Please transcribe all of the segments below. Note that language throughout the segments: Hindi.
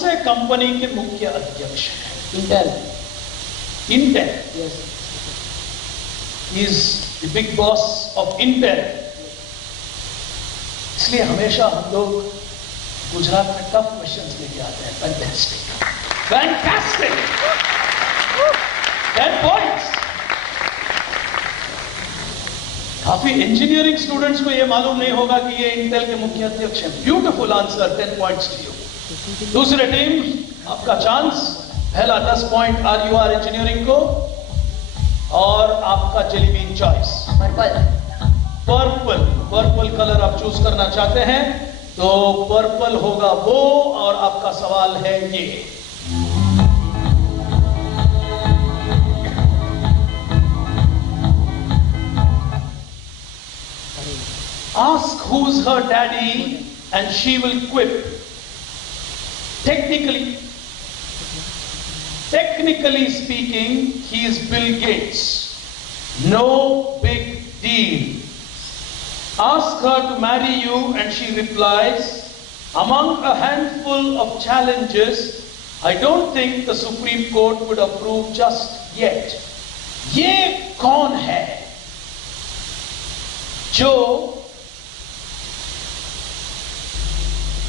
से कंपनी के मुख्य अध्यक्ष हैं? Intel. Intel. Yes. He is the big boss of Intel. इसलिए हमेशा हम लोग गुजरात में टफ क्वेश्चंस लेके आते हैं. Fantastic, fantastic, 10 points. काफी इंजीनियरिंग स्टूडेंट्स को ये मालूम नहीं होगा कि ये इंटेल के मुख्य अध्यक्ष हैं. Beautiful answer, 10 points to you. दूसरे टीम, आपका चांस. पहला 10 पॉइंट RUR इंजीनियरिंग को, और आपका jelly bean choice. Purple. Purple colour आप चूज करना चाहते हैं तो पर्पल होगा वो, और आपका सवाल है ये. Ask who's her daddy and she will quip. Technically speaking, he is Bill Gates. No big deal. Ask her to marry you and she replies, among a handful of challenges, I don't think the Supreme Court would approve just yet. ये कौन है जो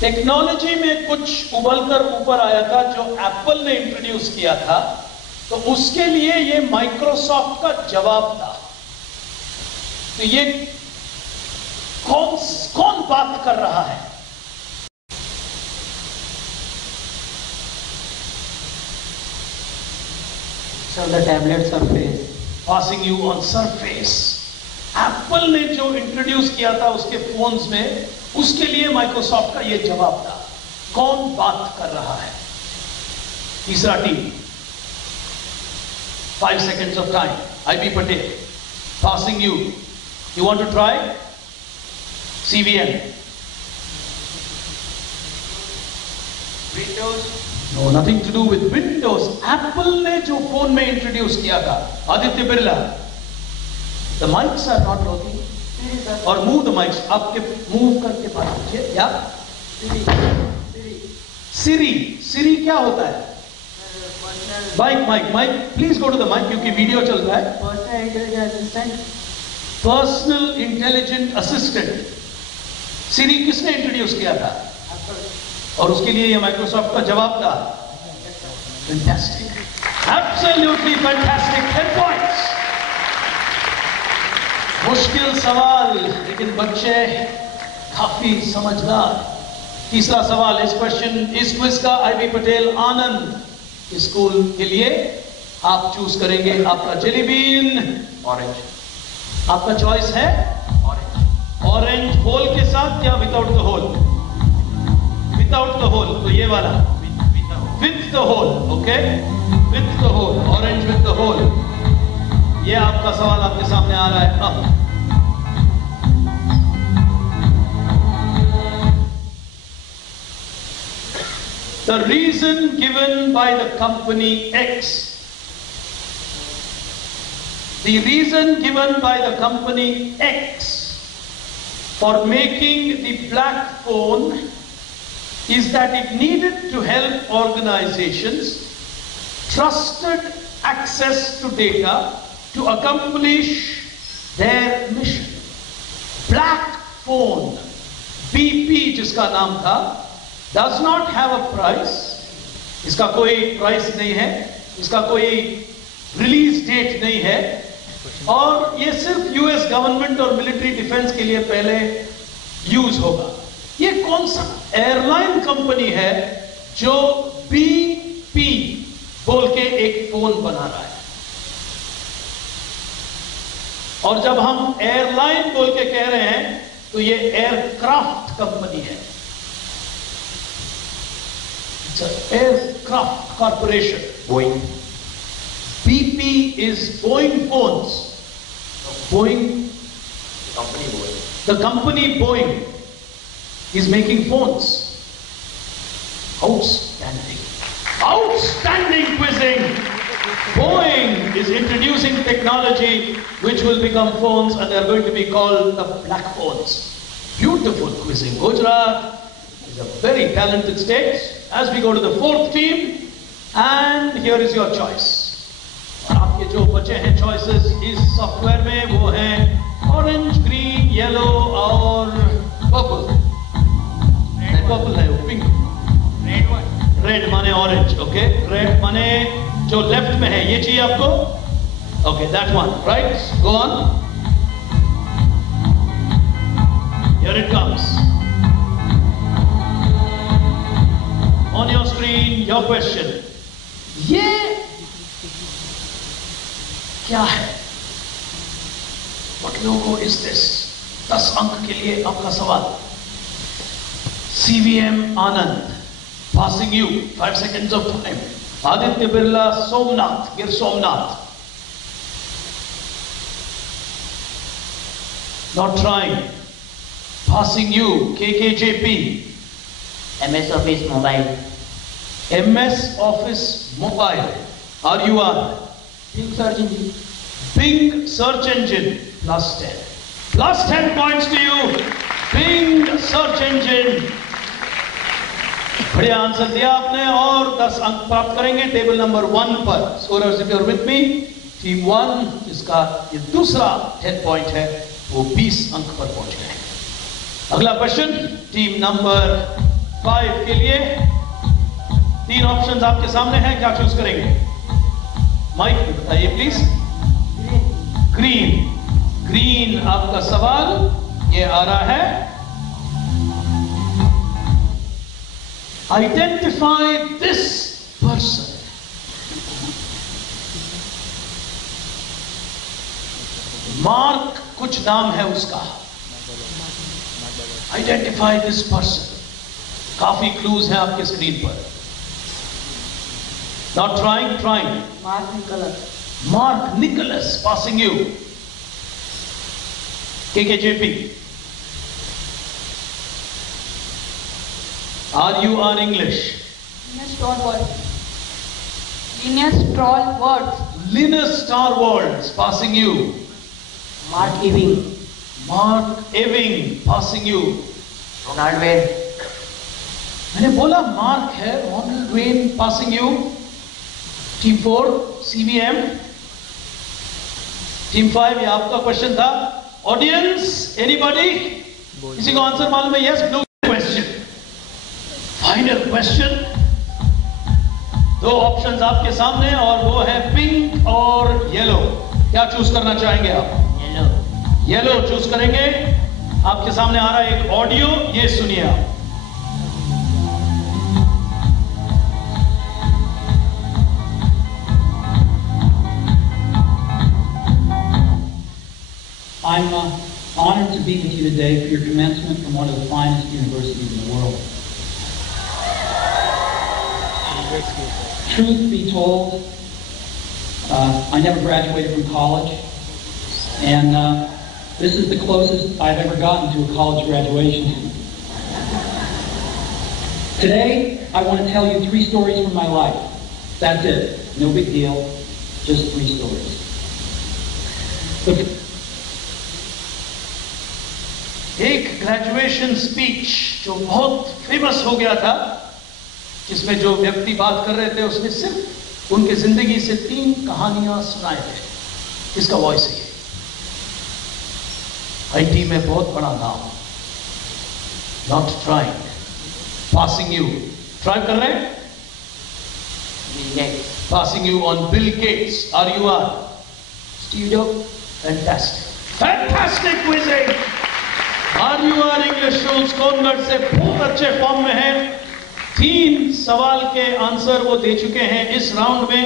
टेक्नोलॉजी में कुछ उबलकर ऊपर आया था, जो एप्पल ने इंट्रोड्यूस किया था, तो उसके लिए ये माइक्रोसॉफ्ट का जवाब था. तो ये कौन बात कर रहा है? Sir, the tablet Surface. Passing you on Surface. Apple ने जो इंट्रोड्यूस किया था उसके फोन्स में, उसके लिए माइक्रोसॉफ्ट का ये जवाब था. कौन बात कर रहा है? तीसरा team, 5 seconds of time. IB Patel, passing you. You want to try? CVN. Windows. No, nothing to do with Windows. Apple ने जो फोन में इंट्रोड्यूस किया था. Aditya Birla. The mics are not working. और move the mics. आपके move करके बात कीजिए. या Siri क्या होता है? Mike, please go to the mic क्योंकि वीडियो चल रहा है. Personal intelligent assistant. Siri किसने इंट्रोड्यूस किया था? और उसके लिए ये माइक्रोसॉफ्ट का जवाब था. Fantastic, absolutely fantastic. 10 points. मुश्किल सवाल, लेकिन बच्चे काफी समझदार. तीसरा सवाल इस क्विज का IB पटेल आनंद स्कूल के लिए आप चूज करेंगे. आपका जेली बीन Orange. आपका चॉइस है ऑरेंज. होल के साथ या without the hole? Without the hole. तो ये वाला with the hole. Okay, with the hole. Orange with the hole. ये आपका सवाल आपके सामने आ रहा है. The reason given by the company X. The reason given by the company X for making the black phone is that it needed to help organizations trusted access to data to accomplish their mission. Black phone, BP जिसका नाम था, does not have a price. इसका कोई प्राइस नहीं है, इसका कोई रिलीज डेट नहीं है, और ये सिर्फ यूएस गवर्नमेंट और मिलिट्री डिफेंस के लिए पहले यूज होगा. ये कौन सा एयरलाइन कंपनी है जो BP बोल के एक फोन बना रहा है? और जब हम एयरलाइन बोल के कह रहे हैं तो ये एयरक्राफ्ट कंपनी है. It's an aircraft corporation. Boeing. BP is Boeing phones. Boeing. Company Boeing. The company Boeing is making phones. Outstanding. Outstanding quizzing. Boeing is introducing technology which will become phones, and they are going to be called the black phones. Beautiful quizzing. Gujarat, It's a very talented state. As we go to the fourth team, and here is your choice. और आपके जो बचे हैं choices इस सॉफ्टवेयर में वो हैं orange, green, yellow और purple. Purple है वो pink. Red माने orange, okay? Red माने जो left में है ये चाहिए आपको? Okay, that one, right? Go on. Here it comes. On your screen, your question. ये क्या है? What logo is this? 10 अंक के लिए आपका सवाल. CVM Anand, passing you 5 seconds of time. Aditya Birla, Somnath, Gir Somnath. Not trying. Passing you, KKJP. MS Office Mobile. MS Office Mobile. RUR. Bing Search Engine. Bing Search Engine. Plus 10. Plus 10 points to you. Bing Search Engine. बढ़िया आंसर दिया आपने और 10 अंक प्राप्त करेंगे टेबल नंबर 1 पर. Scorers, if you're with me, team 1 जिसका ये दूसरा 10 पॉइंट है वो 20 अंक पर पहुंच गए. अगला क्वेश्चन टीम नंबर 5 के लिए. 3 ऑप्शंस आपके सामने हैं, क्या चूज करेंगे? माइक में बताइए प्लीज. ग्रीन. ग्रीन आपका सवाल ये आ रहा है. Identify this person. मार्क कुछ नाम है उसका. Identify this person. काफी क्लूज हैं आपके स्क्रीन पर. Not trying. Mark Nicholas. Mark Nicholas, passing you. KKJP. RUR English. Linus Torvalds. Linus Torvalds, passing you. Mark Ewing. Mark Ewing, passing you. Ronald Wayne. मैंने बोला मार्क है. Ronald Wayne, passing you. Team 4 CVM. Team 5 ये आपका क्वेश्चन था. Audience, anybody? किसी को आंसर मालूम है? Yes, blue question. Final question. 2 options आपके सामने और वो है पिंक और येलो. क्या चूज करना चाहेंगे आप? Yellow. येलो चूज करेंगे. आपके सामने आ रहा है एक ऑडियो, ये सुनिए आप. I'm honored to be with you today for your commencement from one of the finest universities in the world. Truth be told, I never graduated from college, and this is the closest I've ever gotten to a college graduation. Today, I want to tell you 3 stories from my life. That's it. No big deal. Just 3 stories. एक ग्रेजुएशन स्पीच जो बहुत फेमस हो गया था, जिसमें जो व्यक्ति बात कर रहे थे उसने सिर्फ उनकी जिंदगी से 3 कहानियां सुनाए थे. किसका वॉइस है ये? आईटी में बहुत बड़ा नाम. Not trying. Passing you. Try कर रहे हैं? Bill Gates. Passing you on Bill Gates. RUR. Steve Jobs. Fantastic. Fantastic quizzing. RUR English shoes Kongarh से बहुत अच्छे फॉर्म में है. 3 सवाल के आंसर वो दे चुके हैं इस राउंड में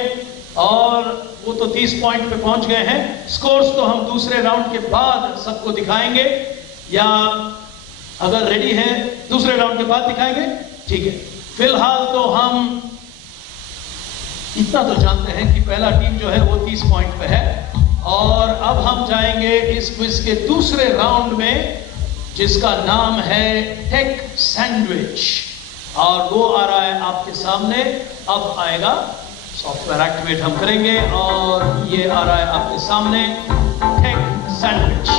और वो तो 30 पॉइंट पे पहुंच गए हैं. स्कोर्स तो हम दूसरे राउंड के बाद सबको दिखाएंगे, या अगर रेडी है दूसरे राउंड के बाद दिखाएंगे. ठीक है, फिलहाल तो हम इतना तो जानते हैं कि पहला टीम जो है वो 30 पॉइंट पे है. और अब हम जाएंगे इस क्विज के दूसरे राउंड में जिसका नाम है टेक सैंडविच, और वो आ रहा है आपके सामने. अब आएगा सॉफ्टवेयर एक्टिवेट हम करेंगे और ये आ रहा है आपके सामने टेक सैंडविच.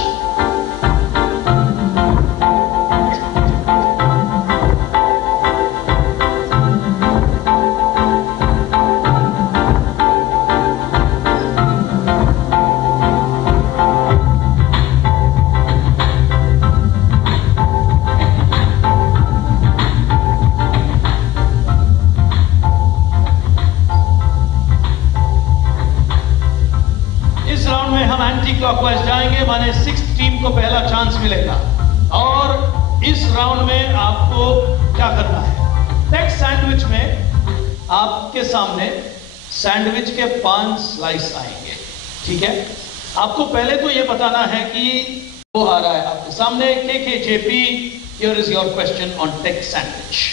एंटी क्लॉकवाइज जाएंगे, माने 6th टीम को पहला चांस मिलेगा। और इस राउंड में आपको क्या करना है, टेक सैंडविच में आपके सामने सैंडविच के 5 स्लाइस आएंगे, ठीक है। आपको पहले तो ये बताना है कि वो आ रहा है आपके सामने, KKJP, here is your question on tech sandwich.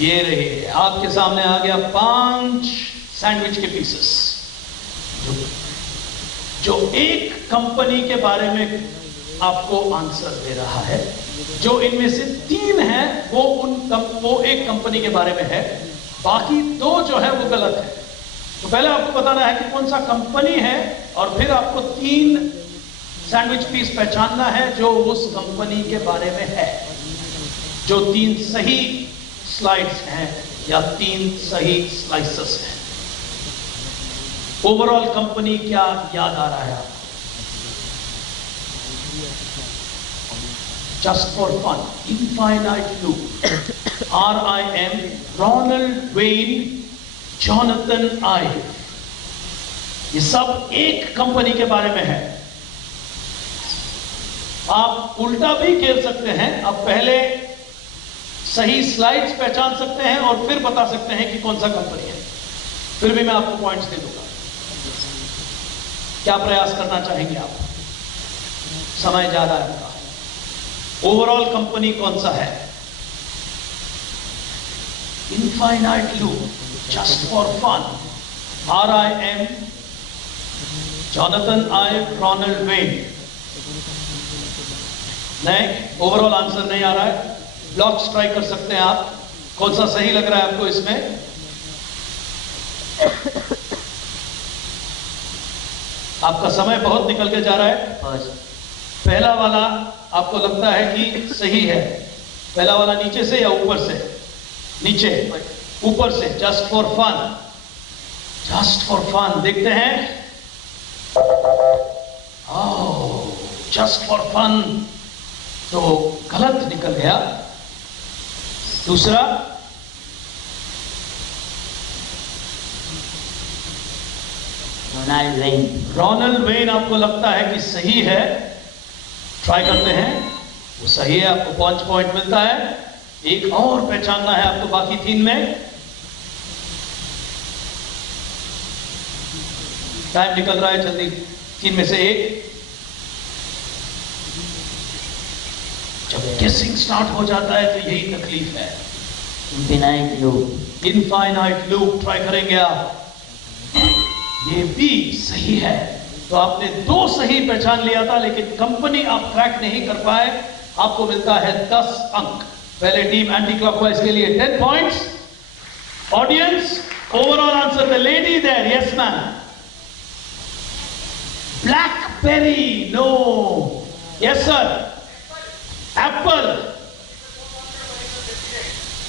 ये रही, आपके सामने आ गया 5 सैंडविच के पीसेस, जो एक कंपनी के बारे में आपको आंसर दे रहा है। जो इनमें से 3 हैं वो एक कंपनी के बारे में है, बाकी 2 जो है वो गलत है। तो पहले आपको बताना है कि कौन सा कंपनी है, और फिर आपको 3 सैंडविच पीस पहचानना है जो उस कंपनी के बारे में है। जो 3 सही स्लाइड्स हैं या 3 सही स्लाइसेस हैं। ओवरऑल कंपनी क्या याद आ रहा है आपको? Just for fun, infinite loop, RIM, Ronald Wayne, Jonathan Ive, ये सब एक कंपनी के बारे में है। आप उल्टा भी खेल सकते हैं, आप पहले सही स्लाइड्स पहचान सकते हैं और फिर बता सकते हैं कि कौन सा कंपनी है, फिर भी मैं आपको पॉइंट्स दे दूंगा। क्या प्रयास करना चाहेंगे आप? समय जा रहा है आपका। ओवरऑल कंपनी कौन सा है? Infinite loop, just for fun, RIM, Jonathan Ive, Ronald Wayne. नहीं, ओवरऑल आंसर नहीं आ रहा है। ब्लॉक्स ट्राई कर सकते हैं आप, कौन सा सही लग रहा है आपको इसमें? आपका समय बहुत निकल के जा रहा है। पहला वाला आपको लगता है कि सही है, पहला वाला नीचे से या ऊपर से? नीचे, ऊपर से। Just for fun, just for fun, देखते हैं। जस्ट फॉर फन तो गलत निकल गया। दूसरा, रोनाल्ड वेन। रोनाल्ड वेन आपको लगता है कि सही है, ट्राई करते हैं। वो सही है, आपको 5 पॉइंट मिलता है। एक और पहचानना है आपको बाकी 3 में। टाइम निकल रहा है जल्दी। 3 में से एक। जब गेसिंग स्टार्ट हो जाता है तो यही तकलीफ है। Infinite loop. Infinite loop try करेंगे आप। ये भी सही है। तो आपने 2 सही पहचान लिया था, लेकिन कंपनी आप क्रैक नहीं कर पाए। आपको मिलता है 10 अंक। पहले टीम एंटी क्लॉकवाइज के लिए 10 points. Audience, overall answer the lady there, yes ma'am. BlackBerry, no. Yes sir. Apple,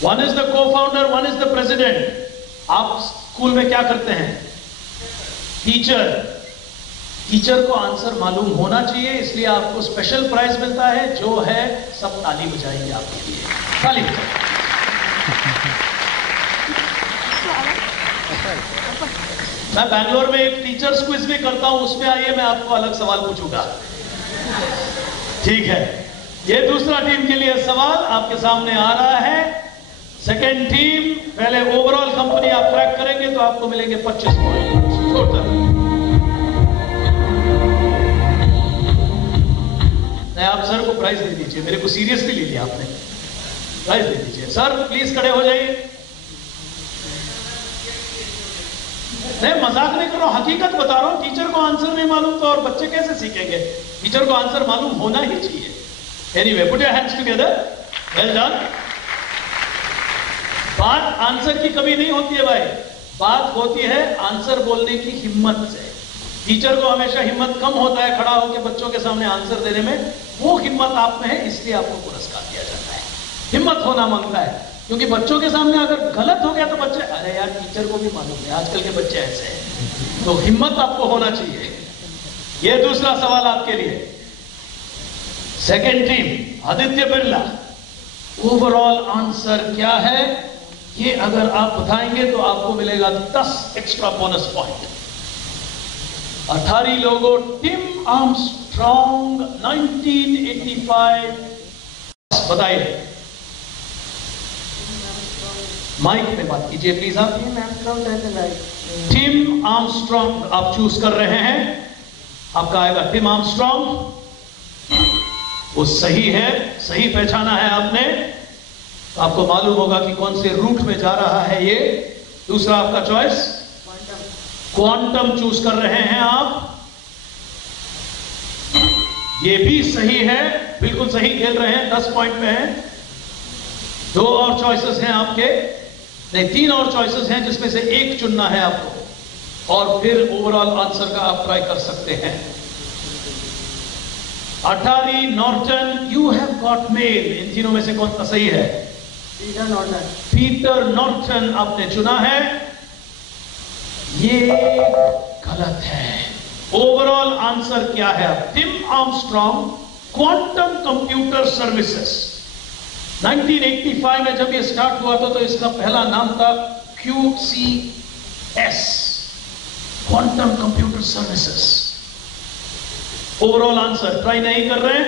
one is the co-founder, one is the president. आप स्कूल में क्या करते हैं? टीचर। टीचर को आंसर मालूम होना चाहिए, इसलिए आपको स्पेशल प्राइज मिलता है, जो है सब ताली बजाएंगे आपके लिए। ताली बजाएं। मैं बैंगलोर में एक टीचर्स क्विज भी करता हूं, उसमें आइए, मैं आपको अलग सवाल पूछूंगा। ठीक है, ये दूसरा टीम के लिए सवाल आपके सामने आ रहा है। सेकेंड टीम, पहले ओवरऑल कंपनी आप क्रैक करेंगे तो आपको मिलेंगे 25 पॉइंट टोटल। नहीं, आप सर को प्राइज दे दीजिए, मेरे को सीरियसली ले लिया आपने। प्राइज दे दीजिए सर, प्लीज खड़े हो जाइए। नहीं, मजाक नहीं कर रहा हूं, हकीकत बता रहा हूं। टीचर को आंसर नहीं मालूम तो और बच्चे कैसे सीखेंगे? टीचर को आंसर मालूम होना ही चाहिए। Anyway, put your hands together, well done. बात आंसर की कमी नहीं होती है भाई, बात होती है आंसर बोलने की हिम्मत से। टीचर को हमेशा हिम्मत कम होता है खड़ा होकर बच्चों के सामने आंसर देने में, वो हिम्मत आप में है, इसलिए आपको पुरस्कार दिया जाता है। हिम्मत होना मांगता है, क्योंकि बच्चों के सामने अगर गलत हो गया तो बच्चे, अरे यार टीचर को भी मालूम है, आजकल के बच्चे ऐसे हैं। तो हिम्मत आपको होना चाहिए। यह दूसरा सवाल आपके लिए। Second team Aditya Birla, overall answer क्या है ये अगर आप बताएंगे तो आपको मिलेगा 10 एक्स्ट्रा बोनस पॉइंट। अठारी लोगों, टिम आर्मस्ट्रॉन्ग 1985, बताइए, माइक में बात कीजिए प्लीज आप। टिम आर्मस्ट्रॉन्ग आप चूज कर रहे हैं, आपका आएगा टिम आर्मस्ट्रॉन्ग, वो सही है, सही पहचाना है आपने। आपको मालूम होगा कि कौन से रूट में जा रहा है ये। दूसरा आपका चॉइस क्वांटम चूज कर रहे हैं आप, ये भी सही है, बिल्कुल सही खेल रहे हैं, 10 पॉइंट में है। 2 और चॉइसेस हैं आपके, नहीं 3 और चॉइसेस हैं जिसमें से एक चुनना है आपको, और फिर ओवरऑल आंसर का आप ट्राई कर सकते हैं। Atari, Norton, you have got mail, इन तीनों में से कौन सा सही है? Peter Norton. पीटर नॉर्टन आपने चुना है, ये गलत है। ओवरऑल आंसर क्या है? Tim Armstrong, quantum computer services. 1985 में जब ये स्टार्ट हुआ था तो इसका पहला नाम था QCS, quantum computer services. Overall answer try नहीं कर रहे हैं,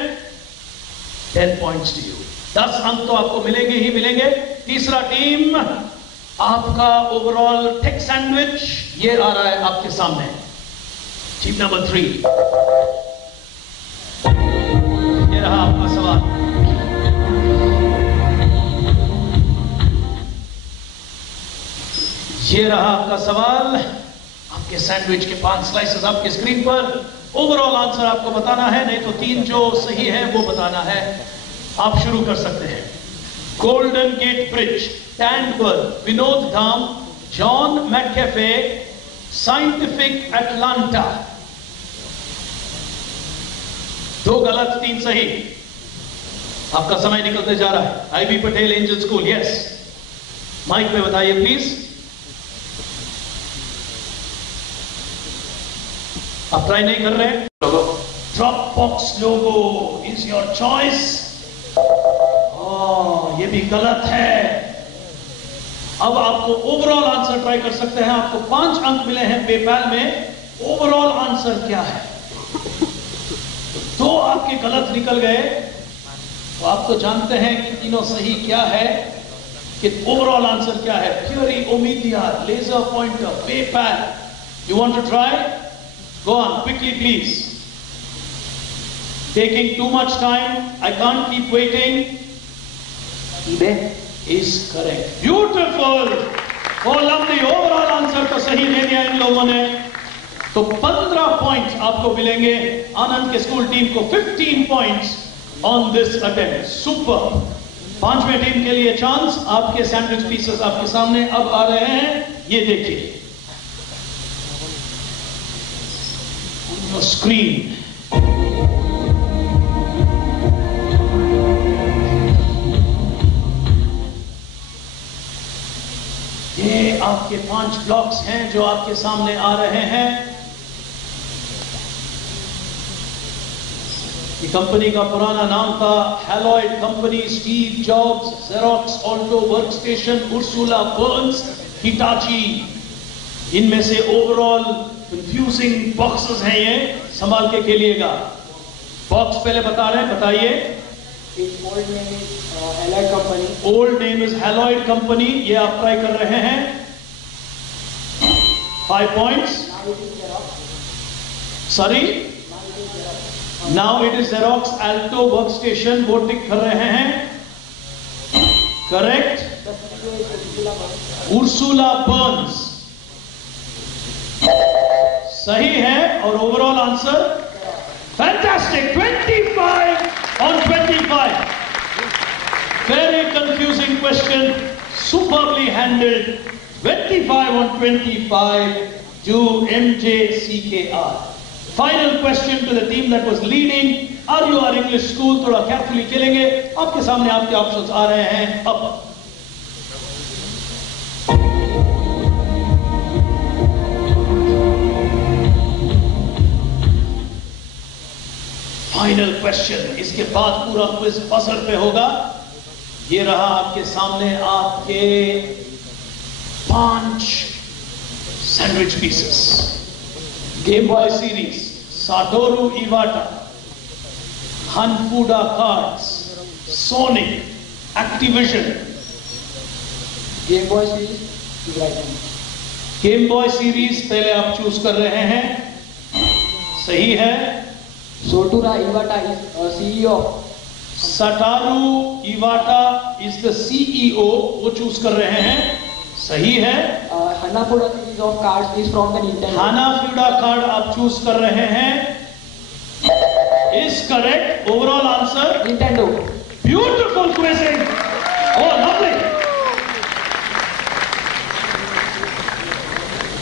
10 पॉइंट्स टू यू, 10 अंक तो आपको मिलेंगे ही मिलेंगे। तीसरा टीम, आपका ओवरऑल टेक सैंडविच ये आ रहा है आपके सामने, टीम नंबर 3। ये रहा आपका सवाल। ये रहा आपका सवाल, आपके सैंडविच के 5 स्लाइसेस आपके स्क्रीन पर। ओवरऑल आंसर आपको बताना है, नहीं तो 3 जो सही है वो बताना है। आप शुरू कर सकते हैं। गोल्डन गेट ब्रिज, टैंडबर्ग, विनोद धाम, जॉन मैककेफे, साइंटिफिक अटलांटा। 2 गलत, 3 सही। आपका समय निकलते जा रहा है। IB Patel angel school, yes. Mic में बताइए प्लीज। आप ट्राई नहीं कर रहे हैं? Dropbox logo is your choice. ये भी गलत है। अब आपको ओवरऑल आंसर ट्राई कर सकते हैं। आपको 5 अंक मिले हैं पेपैल में। ओवरऑल आंसर क्या है? 2 आपके गलत निकल गए, तो आप तो जानते हैं कि तीनों सही क्या है, कि ओवरऑल आंसर क्या है। Theory, Omidyar, laser pointer, PayPal. You want to try? Go on, quickly please. Taking too much time, I can't keep waiting. eBay is correct. Beautiful. Oh lovely, overall answer तो सही दे दिया इन लोगों ने। तो 15 पॉइंट्स आपको मिलेंगे। आनंद के स्कूल टीम को 15 points on this attempt. Super. 5वें टीम के लिए चांस। आपके सैंडविच पीसेस आपके सामने अब आ रहे हैं, ये देखिए स्क्रीन। ये आपके 5 ब्लॉक्स हैं जो आपके सामने आ रहे हैं। ये कंपनी का पुराना नाम था Haloid company. Steve Jobs, Xerox, Alto workstation, Ursula Burns, Hitachi. इनमें से ओवरऑल कंफ्यूजिंग बॉक्सेस हैं, ये संभाल के खेलिएगा। बॉक्स पहले बता रहे हैं, बताइए। Old name is Haloid company. Old name is Haloid company, ये आप ट्राई कर रहे हैं। 5 points. Sorry, now it is Xerox Alto workstation, वो टिक कर रहे हैं। करेक्ट। उर्सुला बर्न्स सही है, और overall answer fantastic, 25 on 25. Very confusing question, superbly handled. 25 on 25 to MJCKR. Final question to the team that was leading. Are you our English school? थोड़ा carefully खेलेंगे। आपके सामने आपके ऑप्शंस आ रहे हैं अब। फाइनल क्वेश्चन, इसके बाद पूरा क्विज बजर पे होगा। ये रहा आपके सामने आपके 5 sandwich pieces. Game Boy series, Satoru Iwata, hanafuda cards, Sonic, Activision. Game Boy series Game Boy series पहले आप चूज कर रहे हैं, सही है। Satoru Iwata is CEO। Satoru Iwata is the CEO, वो चूज कर रहे हैं, सही है। Hanafuda series of cards is from the Nintendo. Hanafuda card आप चूज कर रहे हैं, is correct. Overall answer Nintendo. Beautiful quizzing, oh lovely.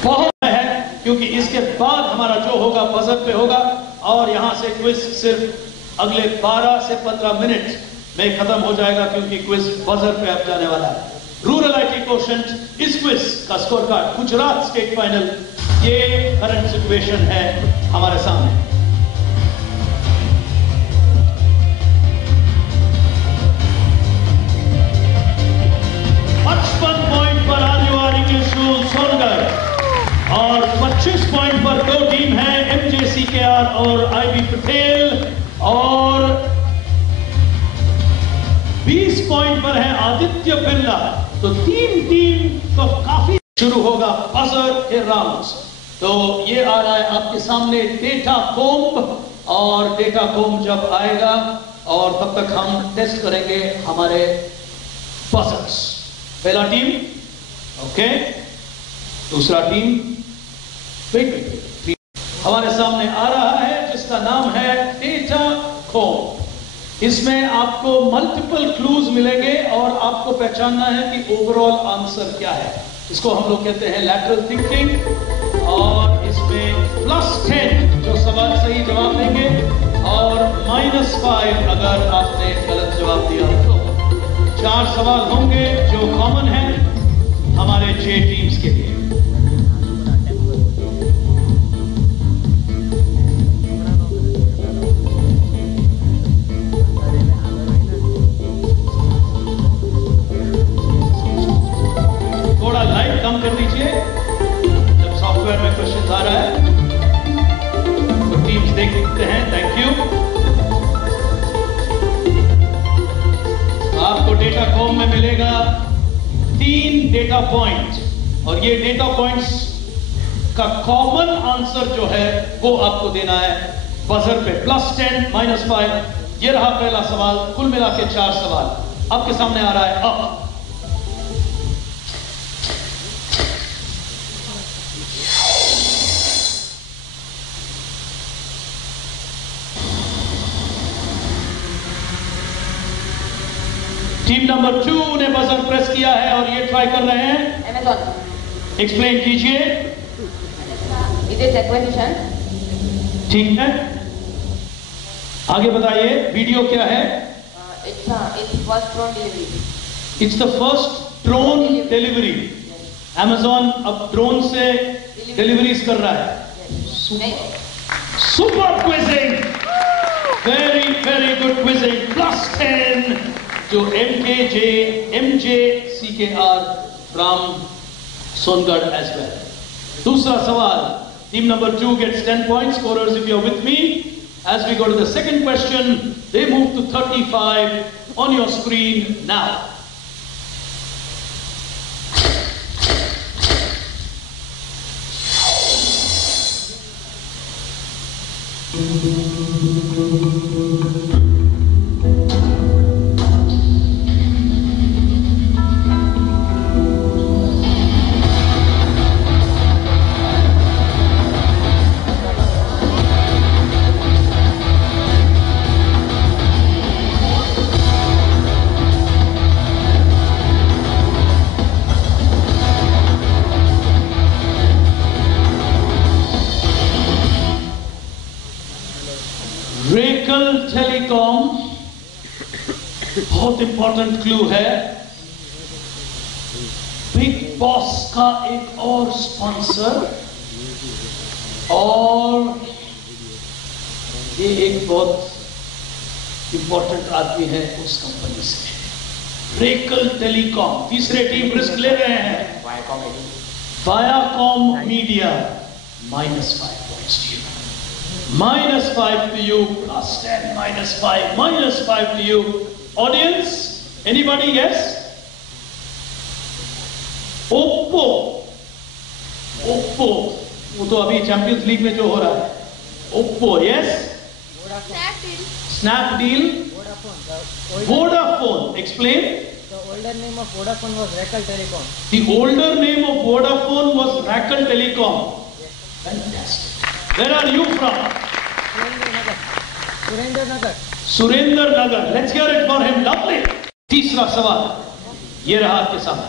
बहुत है, क्योंकि इसके बाद हमारा जो होगा बजट पे होगा, और यहां से क्विज सिर्फ अगले 12 से 15 मिनट में खत्म हो जाएगा, क्योंकि क्विज बजट पे अब जाने वाला है। रूरल IT क्वोशंट, इस क्विज का score card, Gujarat state final, ये करंट सिचुएशन है हमारे सामने। 55 पॉइंट पर आदिवासी के स्कूल सोनगढ़, और 25 पॉइंट पर 2 टीम है, MJCKR और IB पटेल, और 20 पॉइंट पर है आदित्य बिरला। तो 3 टीम तो काफी। शुरू होगा बजर के राउंड्स। तो ये आ रहा है आपके सामने डेटा कोम्ब, और डेटा कोम्ब जब आएगा, और तब तक हम टेस्ट करेंगे हमारे बजर्स। पहला टीम ओके, दूसरा टीम वेट, हमारे सामने आ रहा है जिसका नाम है डेटा कोम्ब। इसमें आपको मल्टीपल क्लूज मिलेंगे और आपको पहचानना है कि ओवरऑल आंसर क्या है। इसको हम लोग कहते हैं लैटरल थिंकिंग, और इसमें +10 जो सवाल सही जवाब देंगे, और -5 अगर आपने गलत जवाब दिया तो। 4 सवाल होंगे जो कॉमन है हमारे 6 टीम्स के लिए। थोड़ा लाइट कम कर दीजिए जब सॉफ्टवेयर में क्वेश्चन आ रहा है, तो टीम्स देख सकते हैं। Thank you. आपको डेटा कॉम में मिलेगा 3 डेटा पॉइंट, और ये डेटा पॉइंट्स का कॉमन आंसर जो है वो आपको देना है बजर पे। +10 -5, ये रहा पहला सवाल। कुल मिला के 4 सवाल आपके सामने आ रहा है। अब टीम नंबर 2 ने बजर प्रेस किया है और ये ट्राई कर रहे हैं। Amazon. एक्सप्लेन कीजिए। It is acquisition. ठीक है, आगे बताइए। वीडियो क्या है? It's first drone delivery. It's the first drone delivery. Amazon अब ड्रोन से डिलीवरीज कर रहा है। Super quizzing, very very good quizzing. +10 जो MJCKR from Songadh as well. दूसरा सवाल, team number 2 gets 10 points. Scorers, if you're with me, as we go to the second question, they move to 35 on your screen now. Racal telecom बहुत इंपॉर्टेंट क्लू है। बिग बॉस का एक और स्पॉन्सर, और ये एक बहुत इंपॉर्टेंट आदमी है उस कंपनी से। रेकल टेलीकॉम, तीसरे टीम रिस्क ले रहे हैं। Viacom media, -5 points to you. -5 to you, +10, -5, -5 to you. Audience, anybody guess? Oppo, वो तो अभी चैंपियंस लीग में जो हो रहा है। Oppo, yes. Snapdeal, Vodafone, explain. The older name of Vodafone was Racal Telecom. The older name of Vodafone was Racal Telecom. Fantastic. Where are you from? Surendranagar. Surendranagar. Let's hear it for him. Lovely. तीसरा सवाल ये रहा आपके सामने।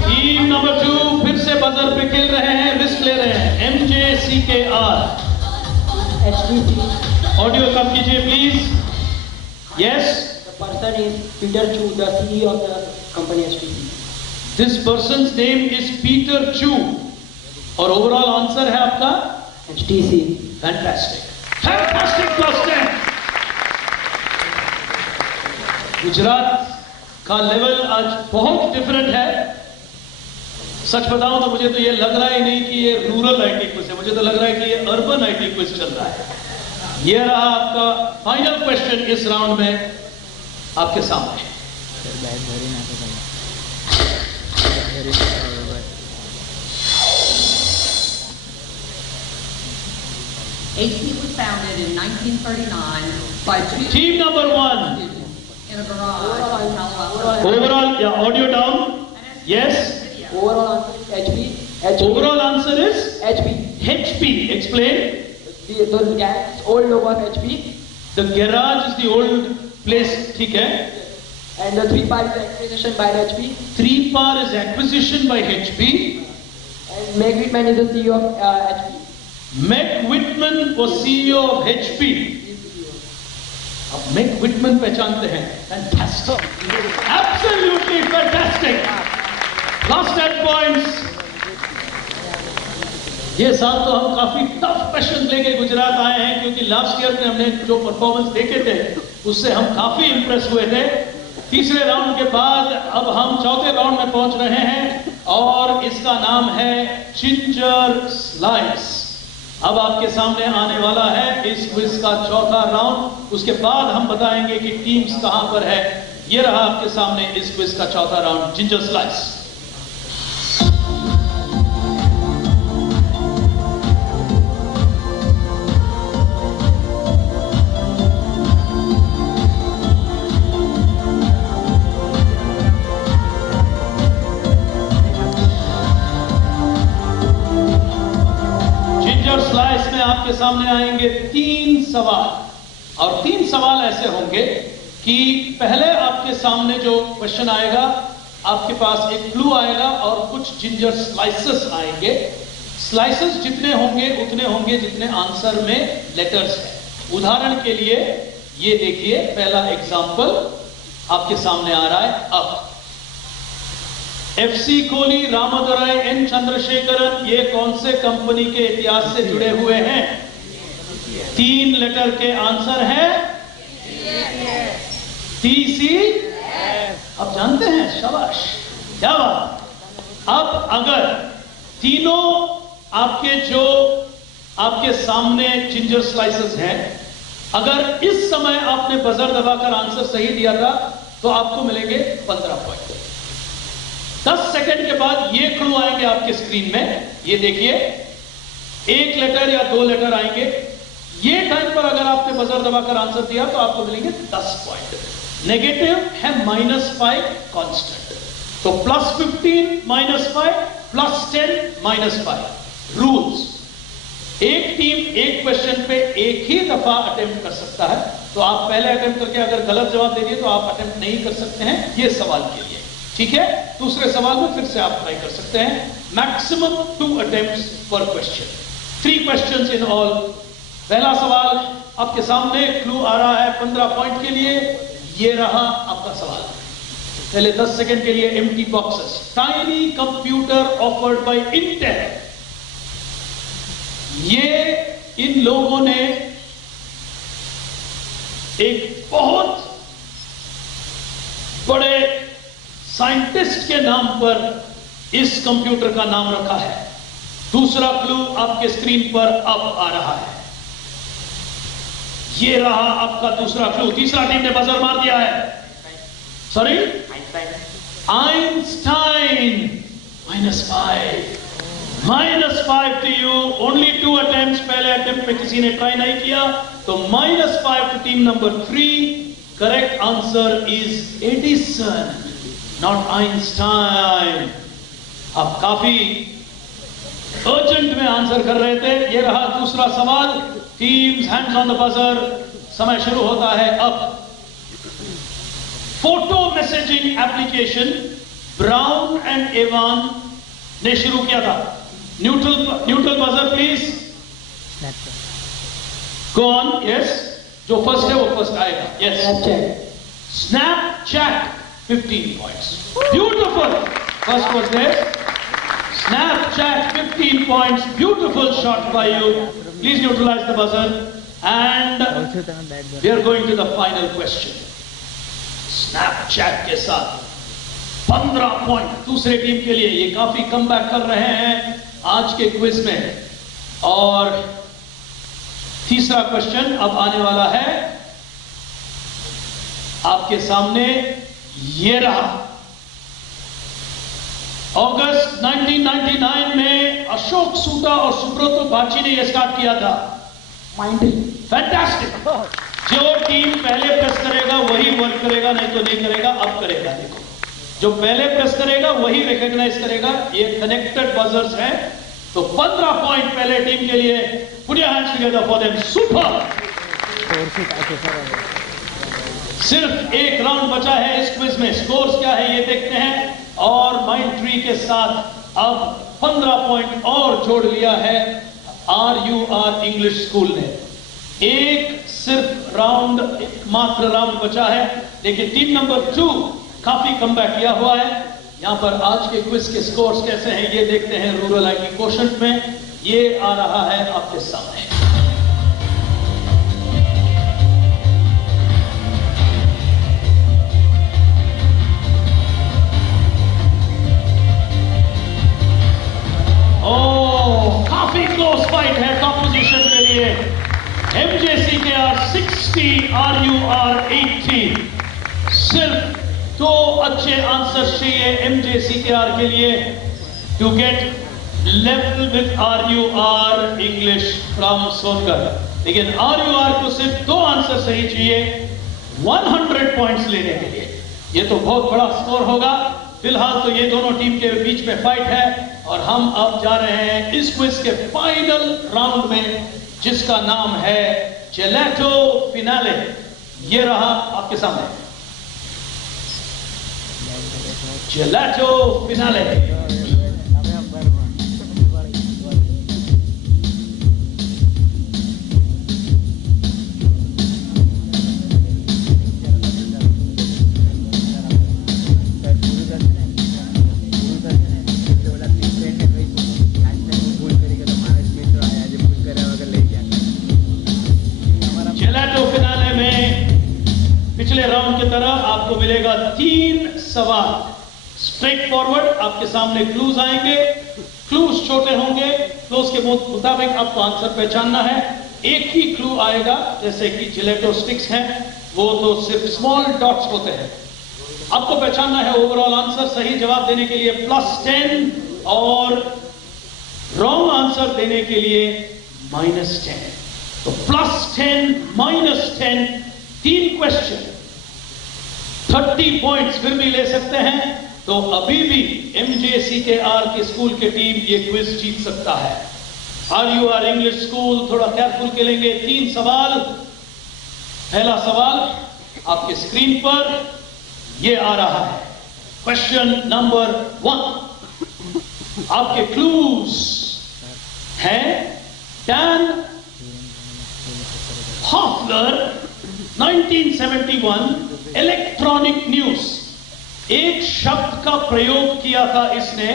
टीम नंबर 2 फिर से बजर पे खेल रहे हैं, रिस्क ले रहे हैं। MJCKR, HTC. ऑडियो कम कीजिए please. Yes, The person is Peter Chu, the CEO of the company HTC. This persons name is Peter चू और ओवरऑल आंसर है आपका HTC. Fantastic, fantastic question. Gujarat का लेवल आज बहुत डिफरेंट है। सच बताऊं तो मुझे तो ये लग रहा ही नहीं कि ये रूरल आईटी क्विज है, मुझे तो लग रहा है कि ये अर्बन आईटी क्विज चल रहा है। ये रहा आपका फाइनल क्वेश्चन इस राउंड में आपके सामने। HP was founded in 1939 by two team number 1, in a garage in Palo Alto. Overall या audio down. Yes, Overall answer is HP. Overall answer is HP. HP. Explain. Those guys, old logo of HP. The garage is the old place, ठीक है। And the 3PAR is acquisition by HP. 3PAR is acquisition by HP. And Meg Whitman is the CEO of HP. Meg Whitman was CEO of HP. अब Meg Whitman पहचानते हैं। Fantastic. Absolutely fantastic. Last 10 points. ये साल तो हम काफी टफ क्वेश्चन लेके गुजरात आए हैं, क्योंकि लास्ट ईयर में हमने जो परफॉर्मेंस देखे थे उससे हम काफी इंप्रेस हुए थे। तीसरे राउंड के बाद अब हम चौथे राउंड में पहुंच रहे हैं और इसका नाम है जिंजर स्लाइस। अब आपके सामने आने वाला है इस क्विज का चौथा राउंड। उसके बाद हम बताएंगे कि टीम्स कहां पर है। ये रहा आपके सामने इस क्विज का चौथा राउंड, जिंजर स्लाइस। स्लाइस में आपके सामने आएंगे 3 सवाल और 3 सवाल ऐसे होंगे कि पहले आपके सामने जो क्वेश्चन आएगा, आपके पास एक क्लू आएगा और कुछ जिंजर स्लाइसेस आएंगे। स्लाइसेस जितने होंगे उतने होंगे जितने आंसर में लेटर्स हैं। उदाहरण के लिए ये देखिए, पहला एग्जाम्पल आपके सामने आ रहा है। अब FC कोहली, रामादोराई, N चंद्रशेखरन, ये कौन से कंपनी के इतिहास से जुड़े हुए हैं? 3 लेटर के आंसर है TC। अब जानते हैं, शाबाश, क्या बात। अब अगर तीनों आपके सामने जिंजर स्लाइसेस हैं, अगर इस समय आपने बजर दबाकर आंसर सही दिया था तो आपको मिलेंगे 15 पॉइंट। 10 सेकंड के बाद ये क्लू आएंगे आपके स्क्रीन में, ये देखिए, 1 लेटर या 2 लेटर आएंगे। ये टाइम पर अगर आपने बजर दबाकर आंसर दिया तो आपको मिलेंगे 10 पॉइंट। नेगेटिव है -5, कांस्टेंट, तो +15 -5 +10 -5। रूल्स, एक टीम एक क्वेश्चन पे एक ही दफा अटेम्प्ट कर सकता है, तो आप पहले अटेम्प्ट करके अगर गलत जवाब दे दिए तो आप अटेम्प्ट नहीं कर सकते हैं ये सवाल के लिए, ठीक है। दूसरे सवाल में फिर से आप ट्राई कर सकते हैं। मैक्सिमम 2 अटेम्प्ट्स पर क्वेश्चन, 3 क्वेश्चंस इन ऑल। पहला सवाल आपके सामने क्लू आ रहा है 15 पॉइंट के लिए। ये रहा आपका सवाल। पहले 10 सेकंड के लिए empty boxes. Tiny computer offered by Intel. ये इन लोगों ने एक बहुत बड़े साइंटिस्ट के नाम पर इस कंप्यूटर का नाम रखा है। दूसरा क्लू आपके स्क्रीन पर अब आ रहा है। ये रहा आपका दूसरा क्लू। तीसरा टीम ने बजर मार दिया है। Sorry, Einstein. -5 to you. Only 2 attempts. पहले अटेम्प्ट में किसी ने ट्राई नहीं किया, तो -5 to team number 3। Correct answer is Edison, not Einstein. आप काफी अर्जेंट में आंसर कर रहे थे। ये रहा दूसरा सवाल। Teams hands on the buzzer. समय शुरू होता है अब। Photo messaging application Brown and Evan ने शुरू किया था। Neutral buzzer please. Go on. Yes, जो फर्स्ट है वो फर्स्ट आएगा। Yes, Snapchat 15 points. Beautiful. First was there. Snapchat 15 points. Beautiful shot by you. Please neutralize the buzzer. And we are going to the final question. Snapchat के साथ 15 पॉइंट दूसरे टीम के लिए। ये काफी कमबैक कर रहे हैं आज के क्विज में। और तीसरा क्वेश्चन अब आने वाला है आपके सामने। ये रहा। अगस्त 1999 में अशोक सूटा और सुब्रतो बाची ने यह स्टार्ट किया था। फैंटास्टिक। जो टीम पहले प्रेस करेगा वही वर्क करेगा, नहीं तो नहीं करेगा। अब करेगा। देखो, जो पहले प्रेस करेगा वही रिकॉग्नाइज करेगा। ये कनेक्टेड बजर्स हैं। तो 15 पॉइंट पहले टीम के लिए। Put your hands together for them. Super. सिर्फ एक राउंड बचा है इस क्विज में। स्कोर्स क्या है ये देखते हैं। और माइंड ट्री के साथ अब 15 पॉइंट और जोड़ लिया है RUR इंग्लिश स्कूल ने। एक सिर्फ राउंड, मात्र राउंड बचा है। लेकिन टीम नंबर 2 काफी कमबैक किया हुआ है। यहां पर आज के क्विज के स्कोर्स कैसे हैं ये देखते हैं। रूरल आईटी क्वोशंट में ये आ रहा है आपके सामने। काफी क्लोज फाइट है टॉप पोजीशन के लिए। MJCKR 60, RUR 80। सिर्फ 2 अच्छे आंसर चाहिए MJCKR के लिए to get level with RUR English from Songadh. लेकिन RUR को सिर्फ 2 आंसर सही चाहिए 100 पॉइंट्स लेने के लिए। ये तो बहुत बड़ा स्कोर होगा। फिलहाल तो ये दोनों टीम के बीच में फाइट है। और हम अब जा रहे हैं इस क्विज के फाइनल राउंड में, जिसका नाम है जेलेटो फिनाले। ये रहा आपके सामने जेलेटो फिनाले। पिछले राउंड की तरह आपको मिलेगा 3 सवाल स्ट्रेट फॉरवर्ड। आपके सामने क्लूज आएंगे। क्लूज छोटे होंगे। क्लूज के मुताबिक आपको आंसर पहचानना है। एक ही क्लू आएगा, जैसे कि जिलेटो स्टिक्स हैं, वो तो सिर्फ स्मॉल डॉट्स होते हैं। आपको पहचानना है ओवरऑल आंसर। सही जवाब देने के लिए +10 और रॉन्ग आंसर देने के लिए -10। तो +10 -10 3 क्वेश्चन 30 पॉइंट्स फिर भी ले सकते हैं। तो अभी भी MJCKR की स्कूल की टीम ये क्विज जीत सकता है। RUR इंग्लिश स्कूल थोड़ा केयरफुल खेलेंगे। 3 सवाल। पहला सवाल आपके स्क्रीन पर ये आ रहा है। Question number 1। आपके क्लूज हैं टैन Hofler 1971 इलेक्ट्रॉनिक न्यूज, एक शब्द का प्रयोग किया था इसने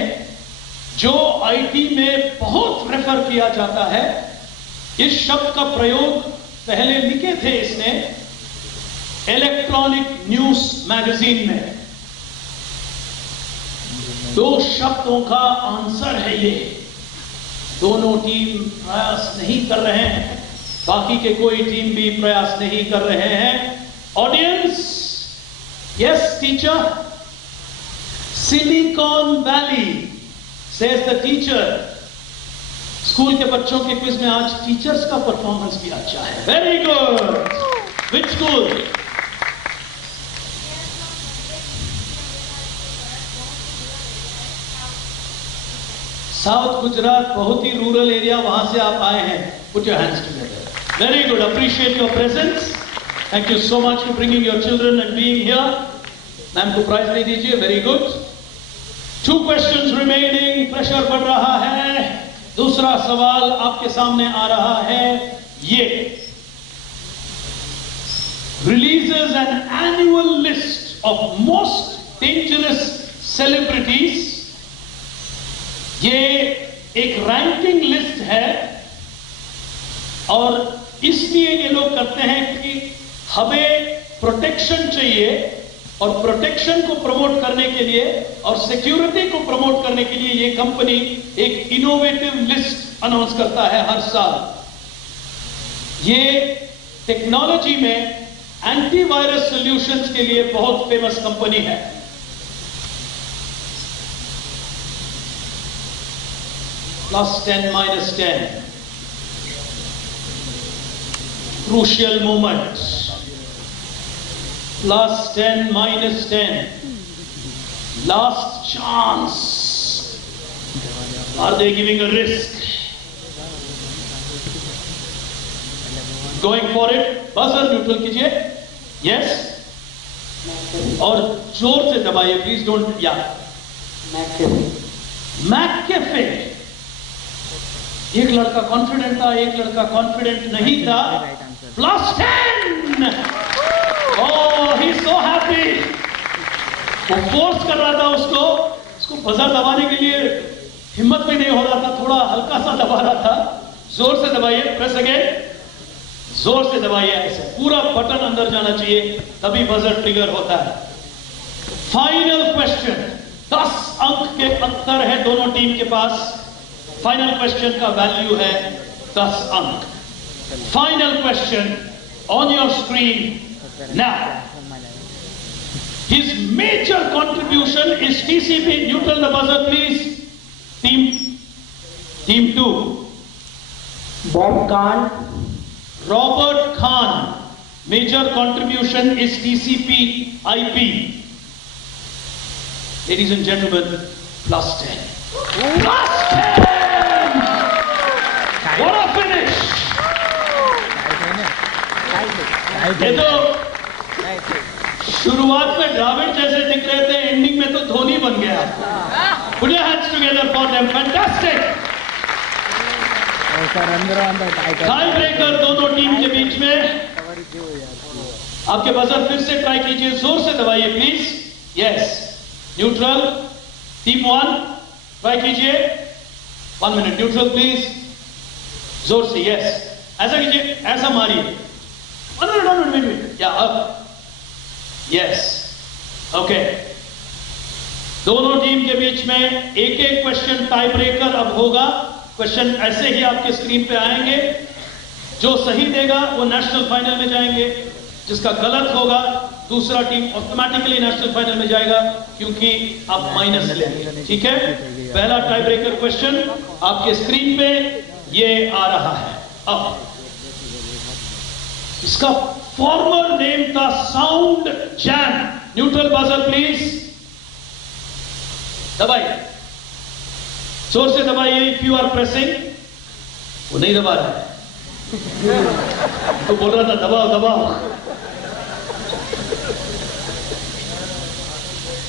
जो आईटी में बहुत रेफर किया जाता है। इस शब्द का प्रयोग पहले लिखे थे इसने इलेक्ट्रॉनिक न्यूज मैगजीन में। दो शब्दों का आंसर है ये। दोनों टीम प्रयास नहीं कर रहे हैं, बाकी के कोई टीम भी प्रयास नहीं कर रहे हैं। Audience, yes teacher. Silicon valley says the teacher. School के बच्चों के क्विज में आज टीचर्स का परफॉर्मेंस भी अच्छा है। Very good. Which school? South Gujarat, बहुत ही रूरल एरिया, वहां से आप आए हैं। Put your hands together. Very good, appreciate your presence. Thank you so much for bringing your children and being here. Ma'am को प्राइज दे दीजिए। Very good. 2 questions remaining, pressure बढ़ रहा है। दूसरा सवाल आपके सामने आ रहा है ये। Releases an annual list of most dangerous celebrities. ये एक रैंकिंग लिस्ट है और इसलिए ये लोग करते हैं कि हमें प्रोटेक्शन चाहिए और प्रोटेक्शन को प्रमोट करने के लिए और सिक्योरिटी को प्रमोट करने के लिए ये कंपनी एक इनोवेटिव लिस्ट अनाउंस करता है हर साल। ये टेक्नोलॉजी में एंटीवायरस सॉल्यूशंस के लिए बहुत फेमस कंपनी है। +10 -10. Crucial moment. +10 -10. Last chance. Are they giving a risk? Going for it? Buzzer neutral कीजिए. Yes. और जोर से दबाइए प्लीज। डोंट या मैककेफे। एक लड़का कॉन्फिडेंट था, एक लड़का कॉन्फिडेंट नहीं था। +10. ओह, ही सो हैप्पी। वो फोर्स कर रहा था उसको बजर दबाने के लिए हिम्मत भी नहीं हो रहा था, थोड़ा हल्का सा दबा रहा था। जोर से दबाइए, प्रेस अगेन। जोर से दबाइए, ऐसे पूरा बटन अंदर जाना चाहिए, तभी बजर ट्रिगर होता है। Final question. 10 अंक के अंतर है दोनों टीम के पास। फाइनल क्वेश्चन का वैल्यू है 10 अंक। Final question on your screen now. His major contribution is TCP. Neutral the buzzer, please. Team 2. Bob Kahn. Robert Kahn. Major contribution is TCP IP. Ladies and gentlemen, +10. +10. What a finish! ये तो शुरुआत में द्राविड जैसे दिख रहे थे, एंडिंग में तो धोनी बन गया। Put your hands together for them. Fantastic! Tie breaker दोनों टीम के बीच में। आपके बजर फिर से ट्राई कीजिए, जोर से दबाइए please. Yes. Neutral team 1 try कीजिए। 1 मिनट। Neutral please. जोर से। यस। ऐसा कीजिए, ऐसा मारिए। 1 मिनट। या अब। यस। ओके। दोनों टीम के बीच में एक एक क्वेश्चन टाई ब्रेकर अब होगा। क्वेश्चन ऐसे ही आपके स्क्रीन पे आएंगे। जो सही देगा वो नेशनल फाइनल में जाएंगे, जिसका गलत होगा दूसरा टीम ऑटोमेटिकली नेशनल फाइनल में जाएगा, क्योंकि आप माइनस लेंगे। ठीक है। पहला टाई ब्रेकर क्वेश्चन आपके स्क्रीन पे ये आ रहा है। अब इसका फॉर्मर नेम था sound jam. Neutral buzzer please. दबाइए, जोर से दबाइए। If you are pressing. वो नहीं दबा रहा है, तो बोल रहा था दबाओ दबाओ।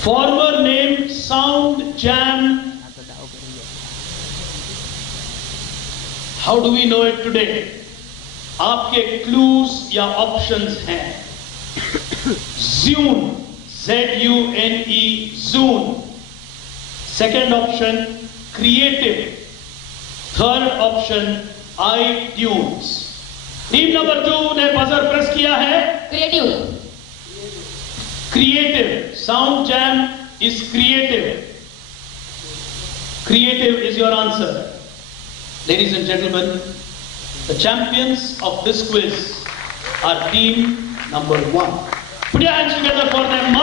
Former name sound jam. How do we know it today? आपके क्लूज या ऑप्शंस हैं Zune, ZUNE, Zune. Second option creative. Third option iTunes. Team number 2 ने बजर प्रेस किया है. Creative. Creative. Sound Jam is creative. Creative is your answer. Ladies and gentlemen, the champions of this quiz are team number 1. Put your hands together for them.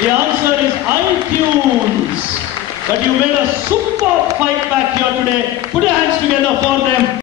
The answer is iTunes. But you made a super fight back here today. Put your hands together for them.